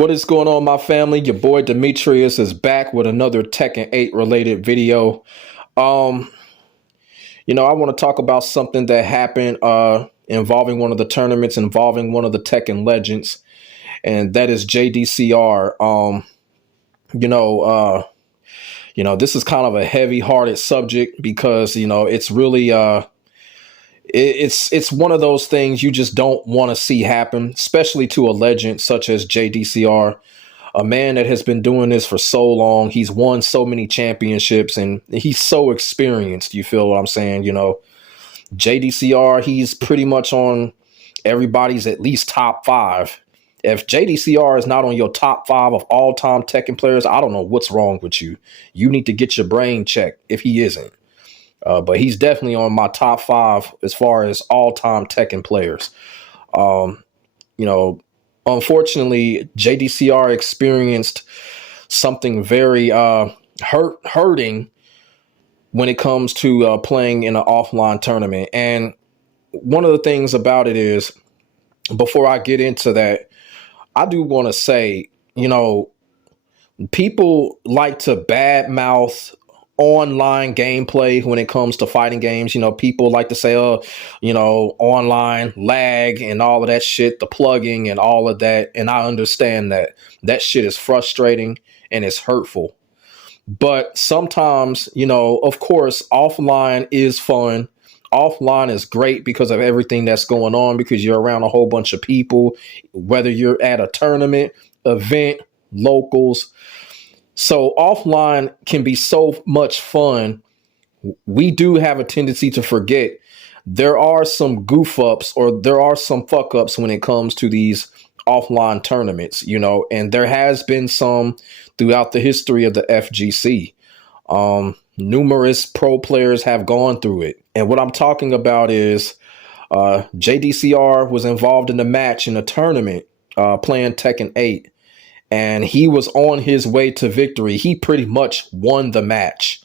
What is going on, my family? Your boy Demetrius is back with another Tekken 8 related video. Um, I want to talk about something that happened involving one of the tournaments, involving one of the Tekken legends, and that is JDCR. You know, uh, this is kind of a heavy-hearted subject because it's really it's one of those things you just don't want to see happen, especially to a legend such as JDCR, a man that has been doing this for so long. He's won so many championships and he's so experienced. You feel what I'm saying? JDCR, he's pretty much on everybody's at least top five. If JDCR is not on your top five of all time Tekken players, I don't know what's wrong with you. You need to get your brain checked if he isn't. But he's definitely on my top five as far as all time Tekken players. Um, you know, Unfortunately, JDCR experienced something very hurting when it comes to playing in an offline tournament. And one of the things about it is, before I get into that, I do want to say, people like to badmouth online gameplay when it comes to fighting games. People like to say, online lag and all of that shit, the plugging and all of that. And I understand that shit is frustrating and it's hurtful. But sometimes, of course, offline is fun. Offline is great because of everything that's going on, because you're around a whole bunch of people, whether you're at a tournament, event, locals. So offline can be so much fun. We do have a tendency to forget there are some goof ups or there are some fuck ups when it comes to these offline tournaments, and there has been some throughout the history of the FGC. Numerous pro players have gone through it. And what I'm talking about is JDCR was involved in the match in a tournament playing Tekken 8. And he was on his way to victory. He pretty much won the match.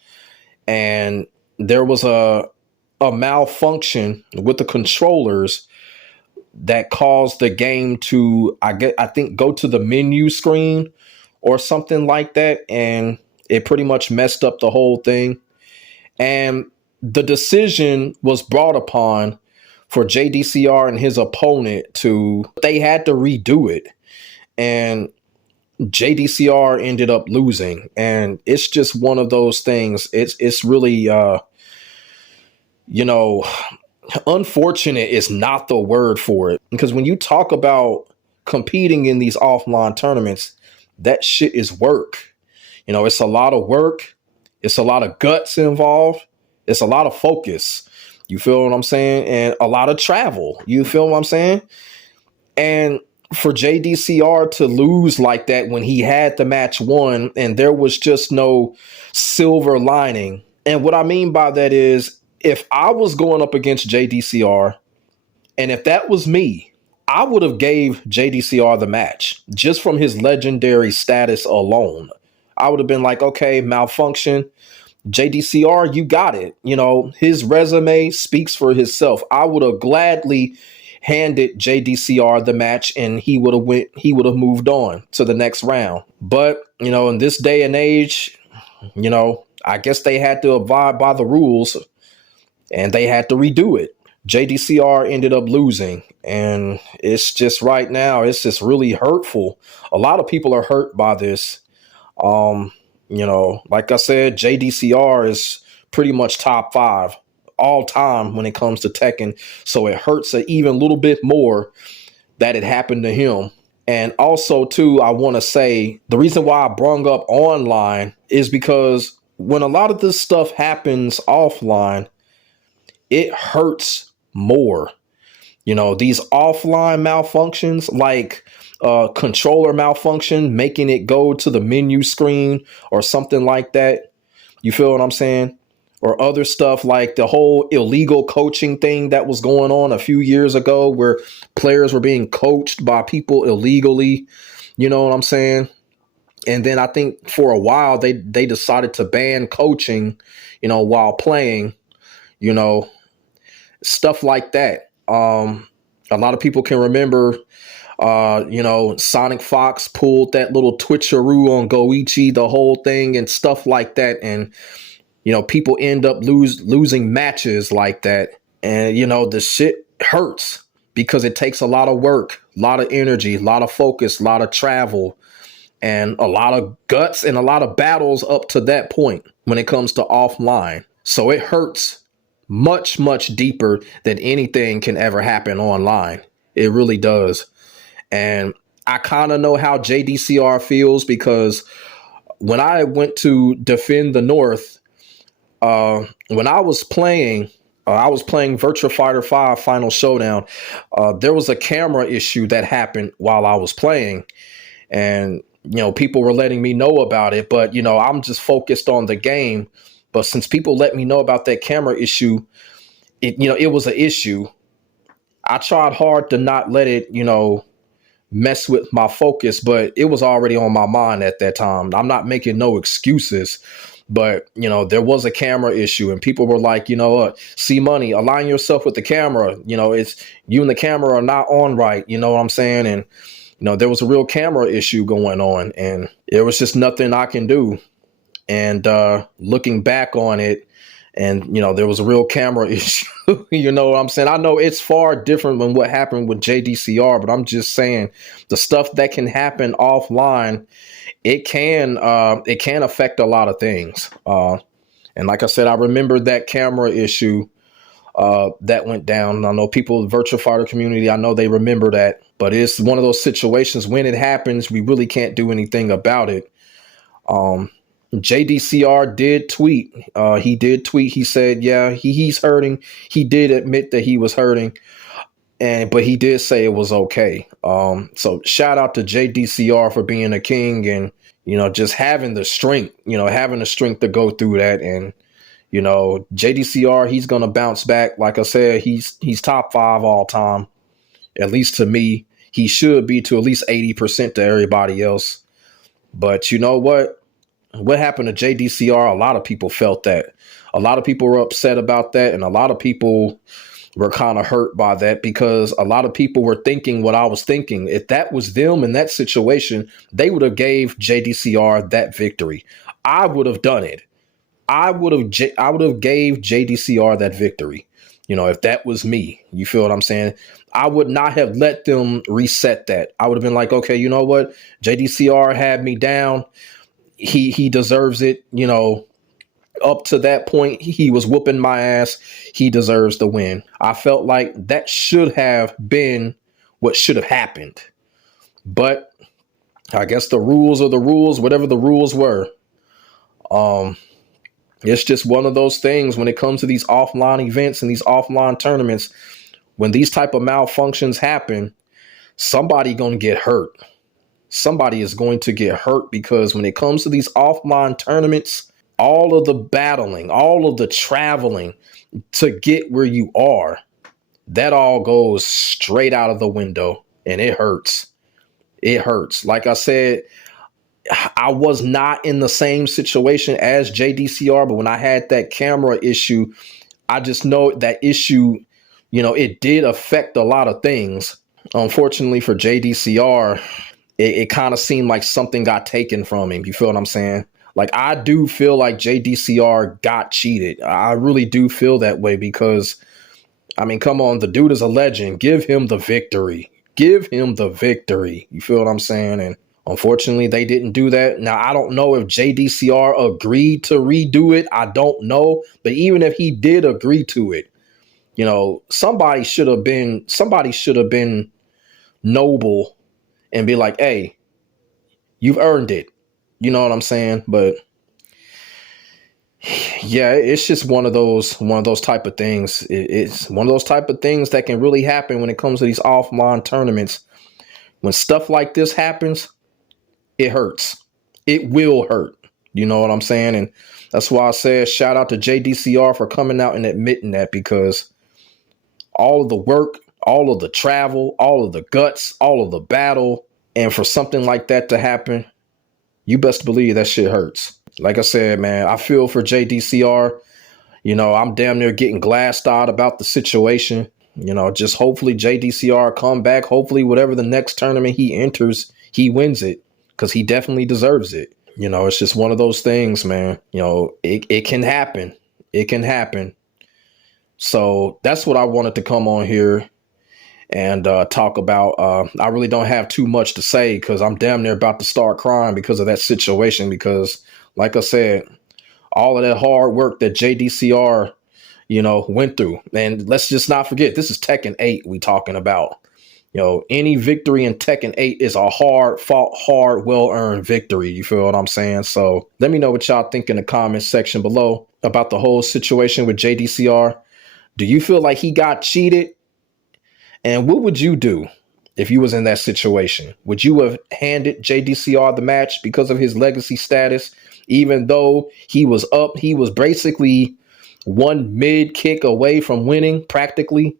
And there was a malfunction with the controllers that caused the game to, I think, go to the menu screen or something like that. And it pretty much messed up the whole thing. And the decision was brought upon for JDCR and his opponent they had to redo it. And JDCR ended up losing, and it's just one of those things. It's really, unfortunate is not the word for it, because when you talk about competing in these offline tournaments, that shit is work. It's a lot of work. It's a lot of guts involved. It's a lot of focus. You feel what I'm saying? And a lot of travel. You feel what I'm saying? And for JDCR to lose like that when he had the match won and there was just no silver lining. And what I mean by that is, if I was going up against JDCR and if that was me, I would have gave JDCR the match just from his legendary status alone. I would have been like, okay, Malfunction, JDCR, you got it. His resume speaks for himself. I would have gladly handed JDCR the match and he would have moved on to the next round. But, in this day and age, I guess they had to abide by the rules and they had to redo it. JDCR ended up losing, and it's just right now, it's just really hurtful. A lot of people are hurt by this. Like I said, JDCR is pretty much top five all time when it comes to Tekken. So it hurts even a little bit more that it happened to him. And also, too, I want to say the reason why I brung up online is because when a lot of this stuff happens offline, it hurts more. These offline malfunctions, like controller malfunction, making it go to the menu screen or something like that. You feel what I'm saying? Or other stuff like the whole illegal coaching thing that was going on a few years ago, where players were being coached by people illegally. You know what I'm saying? And then I think for a while they decided to ban coaching, while playing, stuff like that. A lot of people can remember Sonic Fox pulled that little twitcheroo on Goichi, the whole thing and stuff like that. And, people end up losing matches like that. And, the shit hurts because it takes a lot of work, a lot of energy, a lot of focus, a lot of travel, and a lot of guts and a lot of battles up to that point when it comes to offline. So it hurts much, much deeper than anything can ever happen online. It really does. And I kind of know how JDCR feels because when I went to defend the North, when I was playing Virtua Fighter 5 Final Showdown. There was a camera issue that happened while I was playing, and people were letting me know about it, but I'm just focused on the game. But since people let me know about that camera issue, it was an issue. I tried hard to not let it, mess with my focus, but it was already on my mind at that time. I'm not making no excuses, but there was a camera issue, and people were like, see money, align yourself with the camera. It's you and the camera are not on right. You know what I'm saying? And there was a real camera issue going on, and there was just nothing I can do. And looking back on it, and there was a real camera issue. You know what I'm saying? I know it's far different than what happened with JDCR, but I'm just saying the stuff that can happen offline, it can affect a lot of things. And like I said, I remember that camera issue that went down. I know people in the Virtua Fighter community, I know they remember that, but it's one of those situations when it happens, we really can't do anything about it. JDCR did tweet. He did tweet. He said, yeah, he's hurting. He did admit that he was hurting, but he did say it was okay. So shout out to JDCR for being a king and, just having the strength, to go through that. And, JDCR, he's going to bounce back. Like I said, he's top 5 all time, at least to me. He should be to at least 80% to everybody else. But you know what? What happened to JDCR? A lot of people felt that. A lot of people were upset about that. And a lot of people were kind of hurt by that because a lot of people were thinking what I was thinking. If that was them in that situation, they would have gave JDCR that victory. I would have done it. I would have gave JDCR that victory. If that was me, you feel what I'm saying? I would not have let them reset that. I would have been like, okay, you know what? JDCR had me down. He deserves it. Up to that point, he was whooping my ass. He deserves the win. I felt like that should have been what should have happened. But I guess the rules are the rules, whatever the rules were. It's just one of those things when it comes to these offline events and these offline tournaments. When these type of malfunctions happen, somebody gonna get hurt. Somebody is going to get hurt because when it comes to these offline tournaments, all of the battling, all of the traveling to get where you are, that all goes straight out of the window, and it hurts. It hurts. Like I said, I was not in the same situation as JDCR, but when I had that camera issue, I just know that issue, it did affect a lot of things. Unfortunately for JDCR, it kind of seemed like something got taken from him. You feel what I'm saying? Like, I do feel like JDCR got cheated. I really do feel that way because, come on, the dude is a legend. Give him the victory. Give him the victory. You feel what I'm saying? And unfortunately, they didn't do that. Now, I don't know if JDCR agreed to redo it. I don't know. But even if he did agree to it, somebody should have been noble and be like, hey, you've earned it. You know what I'm saying? But yeah, it's just one of those type of things. It's one of those type of things that can really happen when it comes to these offline tournaments. When stuff like this happens, it hurts. It will hurt. You know what I'm saying? And that's why I said shout out to JDCR for coming out and admitting that, because all of the work, all of the travel, all of the guts, all of the battle, and for something like that to happen, you best believe that shit hurts. Like I said, man, I feel for JDCR. I'm damn near getting glassed out about the situation. You know, just hopefully JDCR come back. Hopefully, whatever the next tournament he enters, he wins it because he definitely deserves it. You know, it's just one of those things, man. You know, it can happen. It can happen. So that's what I wanted to come on here and talk about. I really don't have too much to say because I'm damn near about to start crying because of that situation. Because, like I said, all of that hard work that JDCR, you know, went through. And let's just not forget, this is Tekken 8 we talking about. You know, any victory in Tekken 8 is a hard fought, hard, well-earned victory. You feel what I'm saying? So let me know what y'all think in the comments section below about the whole situation with JDCR. Do you feel like he got cheated? And what would you do if you was in that situation? Would you have handed JDCR the match because of his legacy status? Even though he was up, he was basically one mid kick away from winning practically.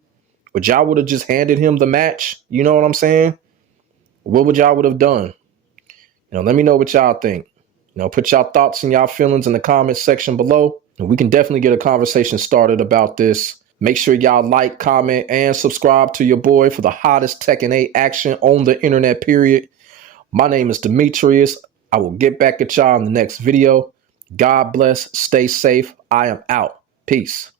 But y'all would have just handed him the match. You know what I'm saying? What would y'all would have done? You know, let me know what y'all think. You know, put y'all thoughts and y'all feelings in the comments section below. And we can definitely get a conversation started about this. Make sure y'all like, comment, and subscribe to your boy for the hottest Tekken 8 action on the internet, period. My name is Demetrius. I will get back at y'all in the next video. God bless. Stay safe. I am out. Peace.